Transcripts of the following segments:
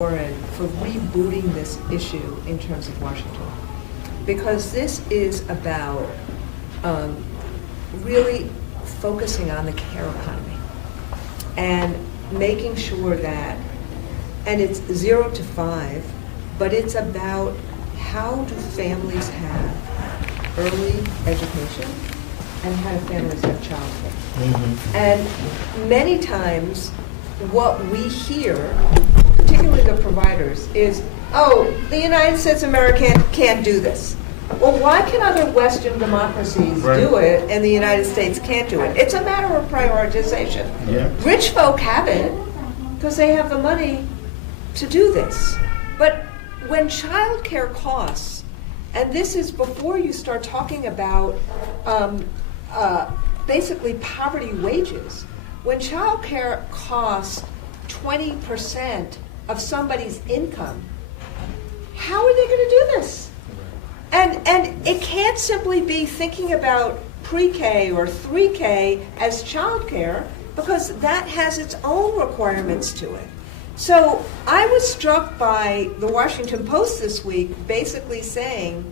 Warren for rebooting this issue in terms of Washington, because this is about really focusing on the care economy and making sure that, and it's 0 to 5, but it's about how do families have early education and how do families have childcare. Mm-hmm. And many times what we hear, particularly the providers, is, oh, the United States of America can't do this. Well, why can other Western democracies do it and the United States can't do it? It's a matter of prioritization. Yeah. Rich folk have it because they have the money to do this. But when childcare costs, and this is before you start talking about basically poverty wages, when childcare costs 20% of somebody's income, how are they going to do this? And it can't simply be thinking about pre-K or 3K as childcare, because that has its own requirements to it. So I was struck by the Washington Post this week basically saying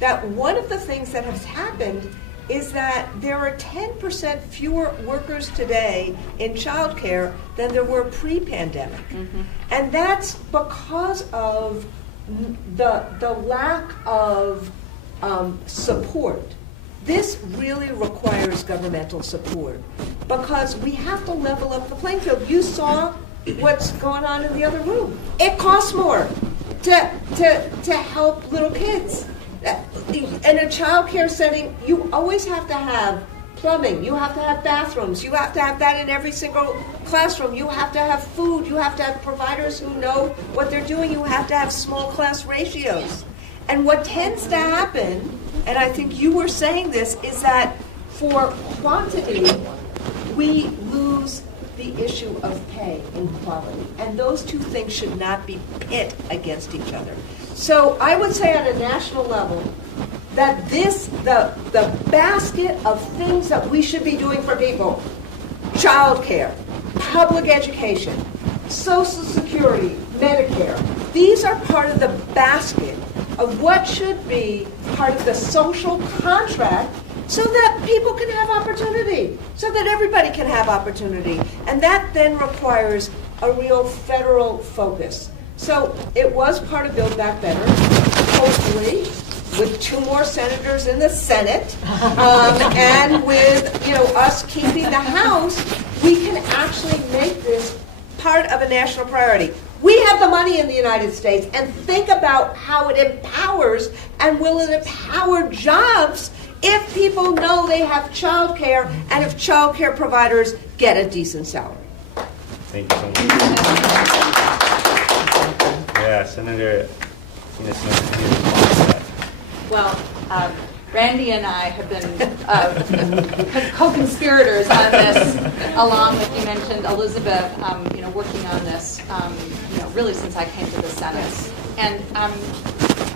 that one of the things that has happened is that there are 10% fewer workers today in childcare than there were pre-pandemic. Mm-hmm. And that's because of the lack of support. This really requires governmental support because we have to level up the playing field. You saw what's going on in the other room. It costs more to help little kids. In a child care setting, you always have to have plumbing, you have to have bathrooms, you have to have that in every single classroom, you have to have food, you have to have providers who know what they're doing, you have to have small class ratios. And what tends to happen, and I think you were saying this, is that for quantity, we lose the issue of pay and quality. And those two things should not be pit against each other. So I would say on a national level that the basket of things that we should be doing for people, childcare, public education, Social Security, Medicare, these are part of the basket of what should be part of the social contract so that people can have opportunity, so that everybody can have opportunity. And that then requires a real federal focus. So it was part of Build Back Better, hopefully, with 2 more senators in the Senate, and with us keeping the House, we can actually make this part of a national priority. We have the money in the United States, and think about how it empowers, and will it empower jobs if people know they have child care, and if child care providers get a decent salary. Thank you so much. Yeah, Senator Well, Randi and I have been co-conspirators on this, along with, you mentioned, Elizabeth, working on this, really since I came to the Senate. And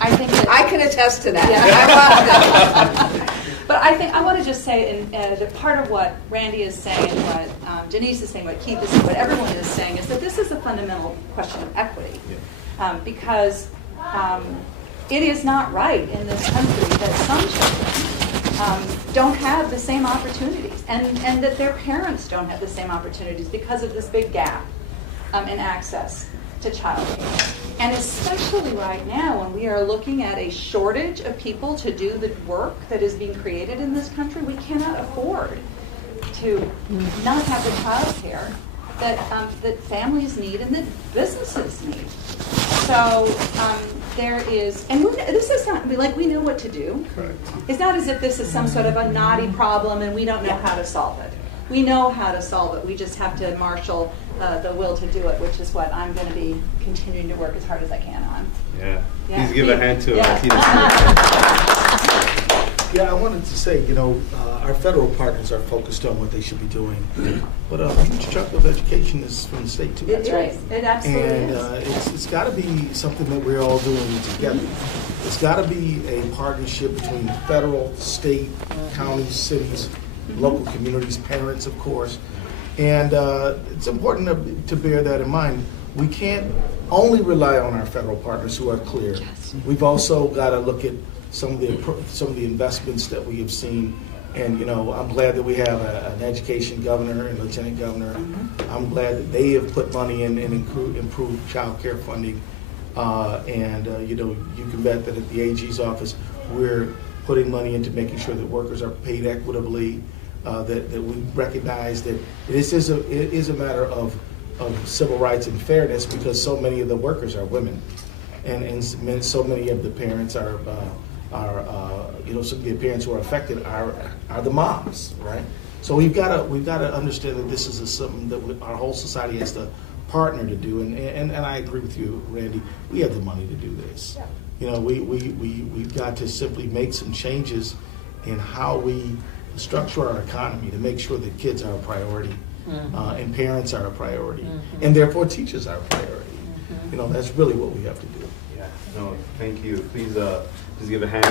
I think that I can attest to that. Yeah. But I want to just say, that part of what Randi is saying, what Denise is saying, what Keith is saying, what everyone is saying, is that this is a fundamental question of equity. Because it is not right in this country that some children don't have the same opportunities, and that their parents don't have the same opportunities because of this big gap in access to childcare. And especially right now, when we are looking at a shortage of people to do the work that is being created in this country, we cannot afford to not have the childcare that families need and that businesses need. So there is, and this is not like we know what to do. Correct. It's not as if this is some sort of a knotty problem and we don't know how to solve it. We know how to solve it. We just have to marshal the will to do it, which is what I'm going to be continuing to work as hard as I can on. Yeah. Please give a hand to Martina. Yeah, I wanted to say, our federal partners are focused on what they should be doing, but a huge chunk of education is from the state too. That's right. It absolutely is. And it's got to be something that we're all doing together. It's got to be a partnership between federal, state, counties, cities, local communities, parents, of course. And it's important to bear that in mind. we can't only rely on our federal partners who are clear. We've also got to look at some of the investments that we have seen. And, you know, I'm glad that we have an education governor and lieutenant governor. I'm glad that they have put money in and improved child care funding. You know, you can bet that at the AG's office, we're putting money into making sure that workers are paid equitably, that we recognize that it is a matter of civil rights and fairness, because so many of the workers are women. And so many of the parents are you know, some of the parents who are affected are the moms, right? So we've got to understand that this is something that our whole society has to partner to do. And I agree with you, Randy. We have the money to do this. Yeah. You know, we've got to simply make some changes in how we structure our economy to make sure that kids are a priority, and parents are a priority, and therefore teachers are a priority. You know, that's really what we have to do. Yeah. No, thank you. Please, just give a hand.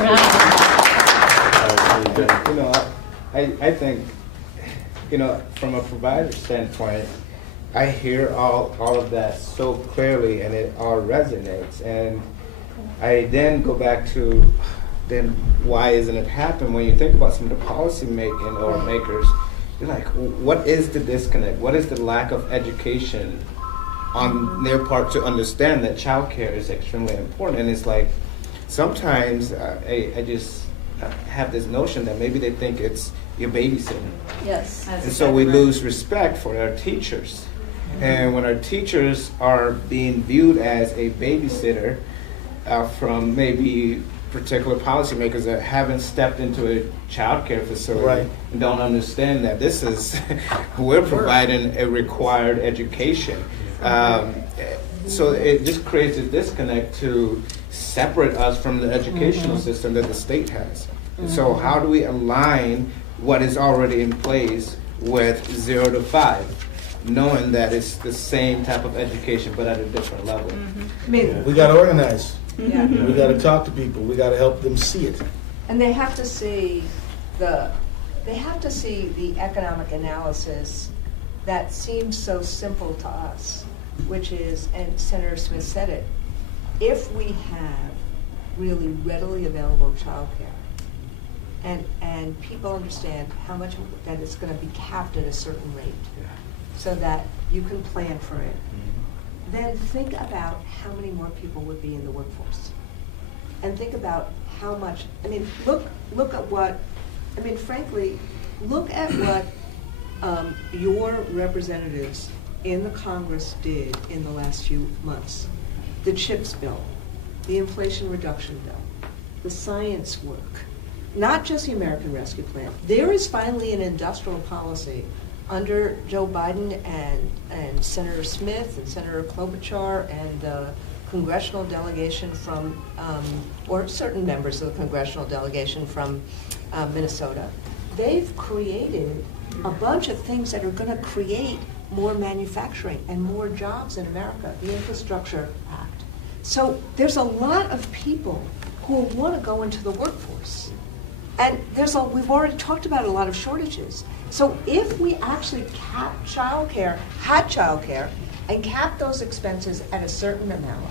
You know, I think, you know, from a provider standpoint, I hear all of that so clearly, and it all resonates. And I then go back to, then why isn't it happening? When you think about some of the policy making or makers, you're like, what is the disconnect? What is the lack of education on their part to understand that childcare is extremely important? And it's like, sometimes I just have this notion that maybe they think it's your babysitting. Yes. And so we lose respect for our teachers. And when our teachers are being viewed as a babysitter from maybe particular policymakers that haven't stepped into a child care facility, right, and don't understand that this is, we're providing a required education. So it just creates a disconnect to separate us from the educational system that the state has. And so how do we align what is already in place with 0 to 5, knowing that it's the same type of education but at a different level? I mean, We got to organize. yeah. We got to talk to people. We got to help them see it. And they have to see the economic analysis that seems so simple to us, which is, and Senator Smith said it, if we have really readily available childcare, and people understand how much that it's going to be capped at a certain rate, so that you can plan for it, then think about how many more people would be in the workforce. And think about how much, I mean, look at what, I mean, frankly, look at what your representatives in the Congress did in the last few months. The CHIPS bill, the Inflation Reduction Bill, the science work, not just the American Rescue Plan. There is finally an industrial policy under Joe Biden and Senator Smith and Senator Klobuchar and the congressional delegation from, or certain members of the congressional delegation from Minnesota. They've created a bunch of things that are going to create more manufacturing and more jobs in America, the Infrastructure Act. So there's a lot of people who want to go into the workforce. And we've already talked about a lot of shortages. So if we actually had childcare, and capped those expenses at a certain amount,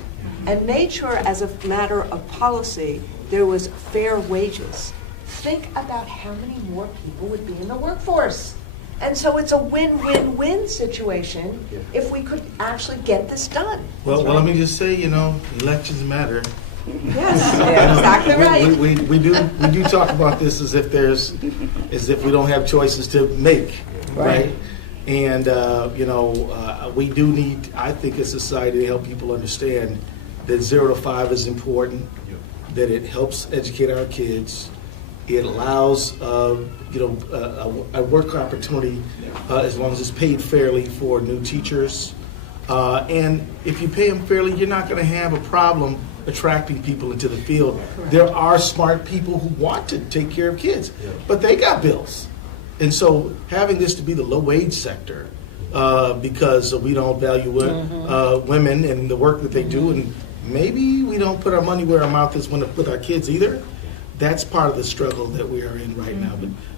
and made sure as a matter of policy there was fair wages, think about how many more people would be in the workforce. And so it's a win-win-win situation if we could actually get this done. Well, let me just say, you know, elections matter. Yes, exactly right. We do talk about this as if we don't have choices to make, right? And you know, we do need, I think, as a society, to help people understand that 0 to 5 is important, that it helps educate our kids. It allows, you know, a work opportunity as long as it's paid fairly for new teachers. And if you pay them fairly, you're not going to have a problem attracting people into the field. Correct. There are smart people who want to take care of kids, but they got bills. And so having this to be the low-wage sector, because we don't value women and the work that they do, and maybe we don't put our money where our mouth is with our kids either, that's part of the struggle that we are in right now.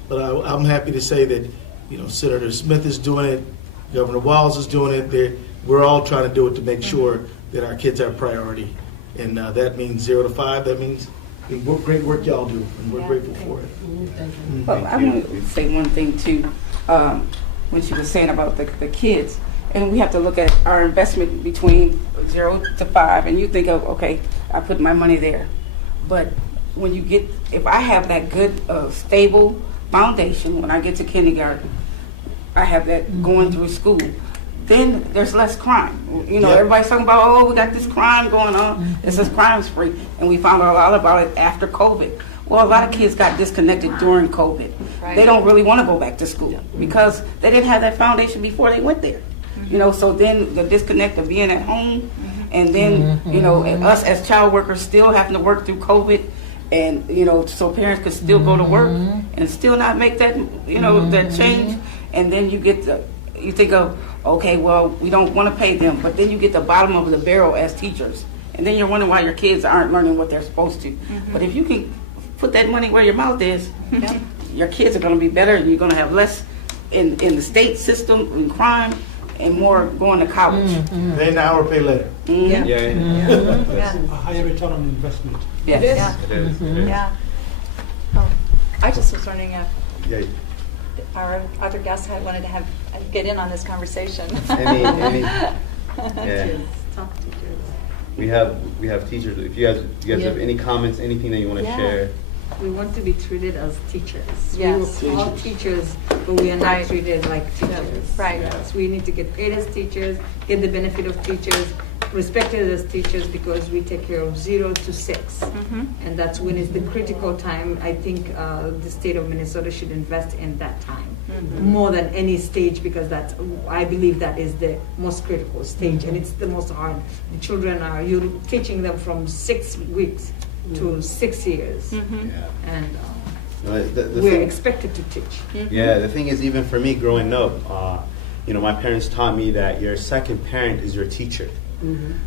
But I'm happy to say that, you know, Senator Smith is doing it, Governor Walz is doing it. we're all trying to do it to make sure that our kids are a priority. And that means 0 to 5. That means great work y'all do, and we're grateful for it. Well, I want to say one thing too, when she was saying about the kids, and we have to look at our investment between 0 to 5, and you think of, okay, I put my money there. But when you get, if I have that good, stable foundation, when I get to kindergarten, I have that going through school, then there's less crime. You know, everybody's talking about, oh, we got this crime going on. This is crime spree. And we found out a lot about it after COVID. Well, a lot of kids got disconnected during COVID. Right. They don't really want to go back to school because they didn't have that foundation before they went there. You know, so then the disconnect of being at home, and then, you know, and us as child workers still having to work through COVID, and, you know, so parents could still go to work and still not make that, you know, that change. And then you get you think of, okay, well, we don't want to pay them, but then you get the bottom of the barrel as teachers. And then you're wondering why your kids aren't learning what they're supposed to. But if you can put that money where your mouth is, your kids are going to be better, and you're going to have less in the state system in crime, and more going to college. Pay now or pay later. A higher return on investment. Yes. It is. Yeah. Oh, I just was wondering if Yeah. our other guests wanted to get in on this conversation. Any we have teachers. If you guys have any comments, anything that you want to share. We want to be treated as teachers. Yes. We were all teachers, but we are not Right. treated like teachers. Right. Yes, we need to get paid as teachers, get the benefit of teachers, respected as teachers, because we take care of 0 to 6. And that's when it's the critical time. I think the state of Minnesota should invest in that time more than any stage, because I believe that is the most critical stage, and it's the most hard. The children you're teaching them from 6 weeks to 6 years, and The we're thing- expected to teach. Yeah, the thing is, even for me growing up, you know, my parents taught me that your second parent is your teacher.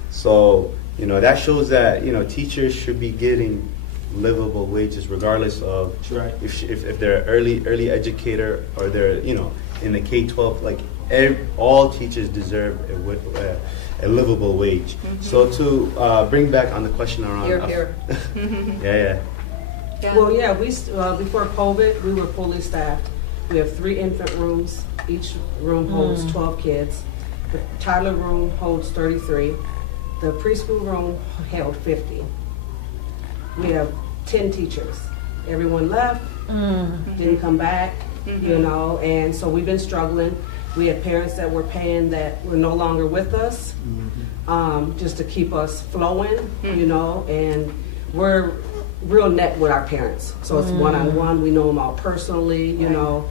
So, you know, that shows that, you know, teachers should be getting livable wages regardless of Right. if they're an early educator or they're, you know, in the K-12, like all teachers deserve a livable wage. So to bring back on the question around... Here. Yeah. Well, yeah, before COVID, we were fully staffed. We have 3 infant rooms. Each room holds 12 kids. The toddler room holds 33. The preschool room held 50. We have 10 teachers. Everyone left, didn't come back, you know, and so we've been struggling. We had parents that were paying that were no longer with us, just to keep us flowing, you know, and we're real net with our parents. So it's one-on-one. We know them all personally, you know.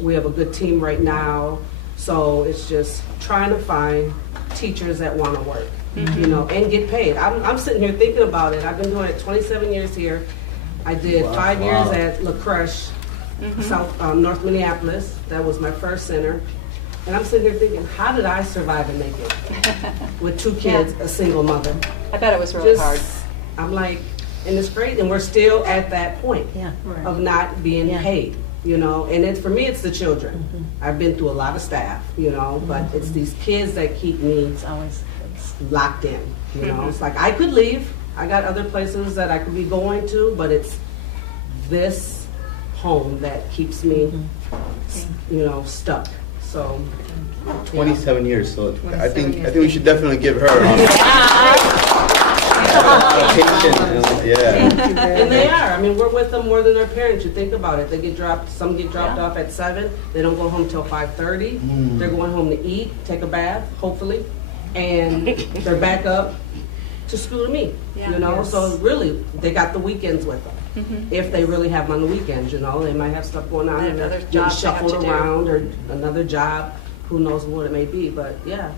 We have a good team right now. So it's just trying to find teachers that want to work, you know, and get paid. I'm sitting here thinking about it. I've been doing it 27 years here. I did 5 years at La Crèche, North Minneapolis. That was my first center. And I'm sitting here thinking, how did I survive and make it with 2 kids, a single mother? I bet it was really hard. I'm like, and it's great, and we're still at that point of not being paid, you know. And it's, for me, it's the children. I've been through a lot of staff, you know, but it's these kids that keep me locked in, you know. It's like I could leave. I got other places that I could be going to, but it's this home that keeps me, you know, stuck. So 27 years, so I think years. we should definitely give her And they are. I mean, we're with them more than their parents. You think about it. They get dropped. Some get dropped off at 7. They don't go home till 5:30. They're going home to eat, take a bath, hopefully, and they're back up to school to me. You know, so really, they got the weekends with them. If they really have them on the weekends, you know, they might have stuff going on and Another they're job getting they have shuffled to do. around, or another job. Who knows what it may be? But yeah,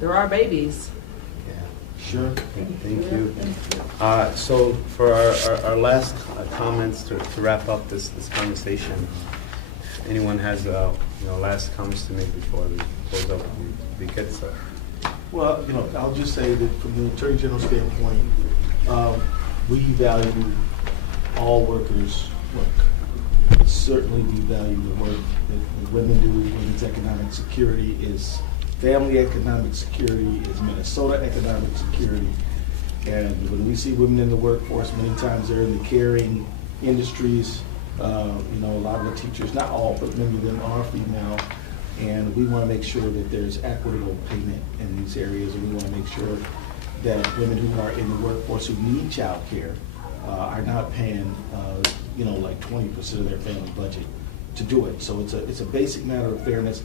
there are babies. Sure. Thank you. So for our last comments to wrap up this conversation, if anyone has last comments to make before we close up, we could. So. Well, you know, I'll just say that from the Attorney General standpoint, we value all workers' work. Certainly we value the work that women do. Women's economic security is family economic security, it's Minnesota economic security. And when we see women in the workforce, many times they're in the caring industries. You know, a lot of the teachers, not all, but many of them are female. And we want to make sure that there's equitable payment in these areas, and we want to make sure that women who are in the workforce who need child care are not paying, you know, like 20% of their family budget to do it. So it's a basic matter of fairness.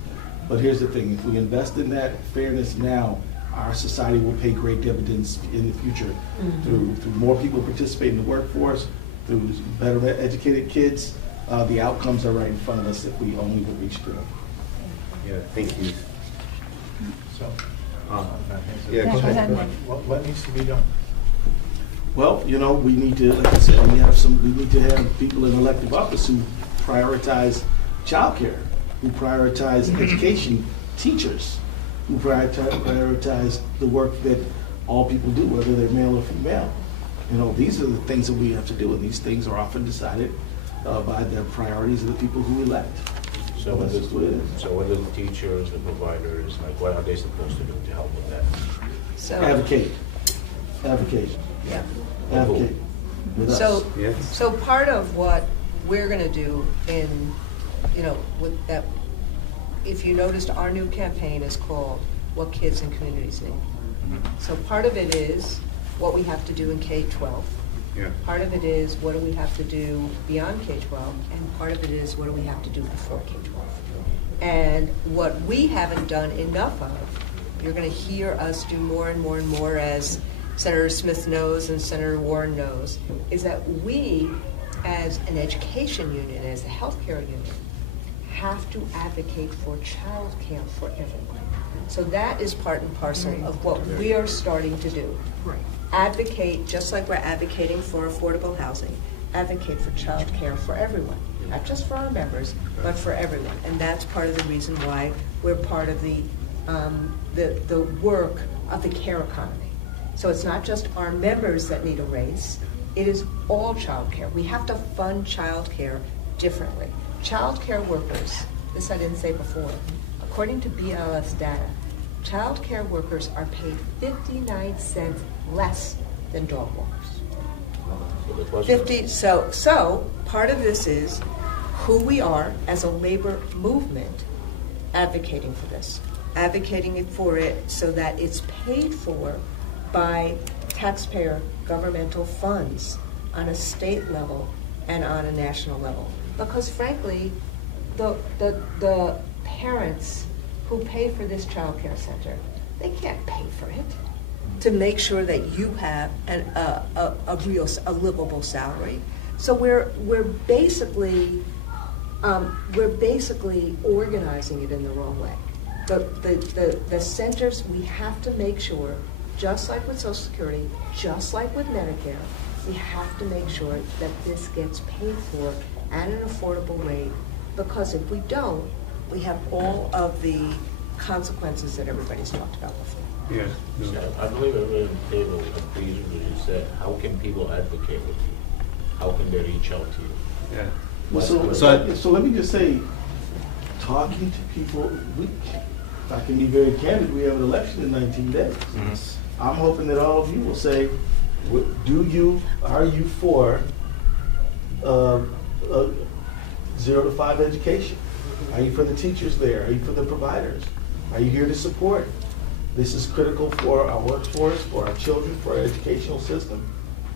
But here's the thing, if we invest in that fairness now, our society will pay great dividends in the future through more people participating in the workforce, through better educated kids. The outcomes are right in front of us if we only would reach them. Yeah, thank you. So, Yeah, go ahead. what needs to be done? Well, you know, we need to, like I said, we need to have people in elective office who prioritize childcare, who prioritize education, teachers, who prioritize the work that all people do, whether they're male or female. You know, these are the things that we have to do, and these things are often decided by the priorities of the people who elect. So that's just what it is. So what are the teachers, the providers, like what are they supposed to do to help with that? So, Advocate. yeah. Advocate with us. So, Yes. so part of what we're going to do in, you know, with that, if you noticed, our new campaign is called What Kids and Communities Need. So part of it is what we have to do in K-12. Yeah. Part of it is what do we have to do beyond K-12, and part of it is what do we have to do before K-12. And what we haven't done enough of, you're going to hear us do more and more and more, as Senator Smith knows and Senator Warren knows, is that we, as an education union, as a healthcare union, have to advocate for child care for everyone. So that is part and parcel of what we are starting to do. Right. Advocate, just like we're advocating for affordable housing, advocate for child care for everyone, not just for our members, but for everyone. And that's part of the reason why we're part of the work of the care economy. So it's not just our members that need a raise, it is all child care. We have to fund child care differently. Child care workers, this I didn't say before, according to BLS data, child care workers are paid 59 cents less than dog walkers. So part of this is who we are as a labor movement advocating for this, advocating for it so that it's paid for by taxpayer governmental funds on a state level and on a national level. Because frankly, the parents who pay for this child care center, they can't pay for it to make sure that you have a livable salary. So we're basically organizing it in the wrong way. The centers, we have to make sure, just like with Social Security, just like with Medicare, we have to make sure that this gets paid for at an affordable rate, because if we don't, we have all of the consequences that everybody's talked about before. Yeah. So I believe everyone at the table agrees with what you said. How can people advocate with you? How can they reach out to you? Yeah. So let me just say, talking to people, if I can be very candid, we have an election in 19 days. Mm-hmm. I'm hoping that all of you will say, are you for 0 to 5 education? Are you for the teachers there? Are you for the providers? Are you here to support? This is critical for our workforce, for our children, for our educational system.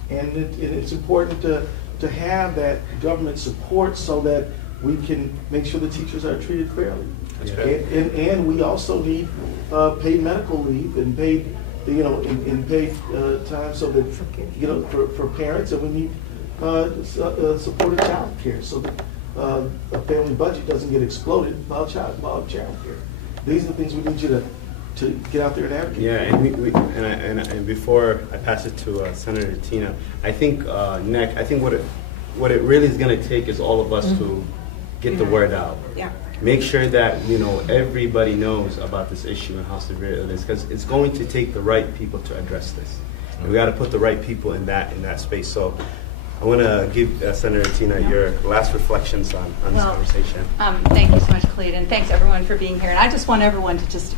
And it's important to have that government support so that we can make sure the teachers are treated fairly. And we also need paid medical leave and paid, in paid time so that, for parents, and we need supported child care so that a family budget doesn't get exploded about child care. These are the things we need you to get out there and advocate. Yeah, and before I pass it to Senator Tina, I think Nick, I think what it really is going to take is all of us to get the word out. Yeah. Make sure that everybody knows about this issue and how severe it is, because it's going to take the right people to address this. And we got to put the right people in that space. So I want to give Senator Tina your last reflections on this conversation. Thank you so much, Khalid, and thanks everyone for being here. And I just want everyone to just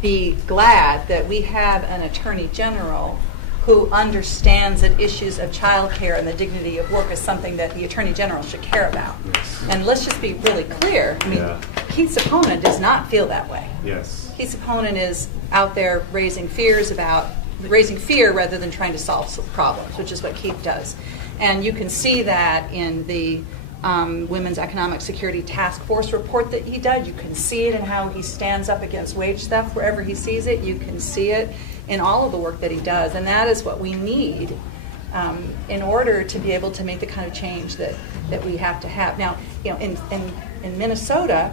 be glad that we have an Attorney General who understands that issues of child care and the dignity of work is something that the Attorney General should care about. Yes. And let's just be really clear. I mean, Keith's opponent does not feel that way. Yes. Keith's opponent is out there raising fear rather than trying to solve some problems, which is what Keith does. And you can see that in the Women's Economic Security Task Force report that he did. You can see it in how he stands up against wage theft wherever he sees it. You can see it in all of the work that he does. And that is what we need in order to be able to make the kind of change that we have to have. Now, in Minnesota,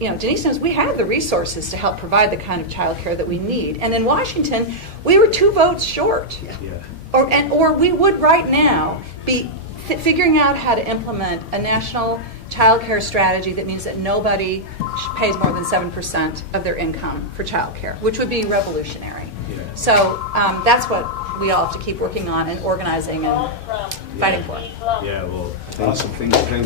Denise knows we have the resources to help provide the kind of child care that we need. And in Washington, we were 2 votes short. Yeah. Or we would right now be figuring out how to implement a national child care strategy that means that nobody pays more than 7% of their income for child care, which would be revolutionary. Yeah. So that's what we all have to keep working on and organizing and fighting for. Yeah, well, Awesome. Thank you.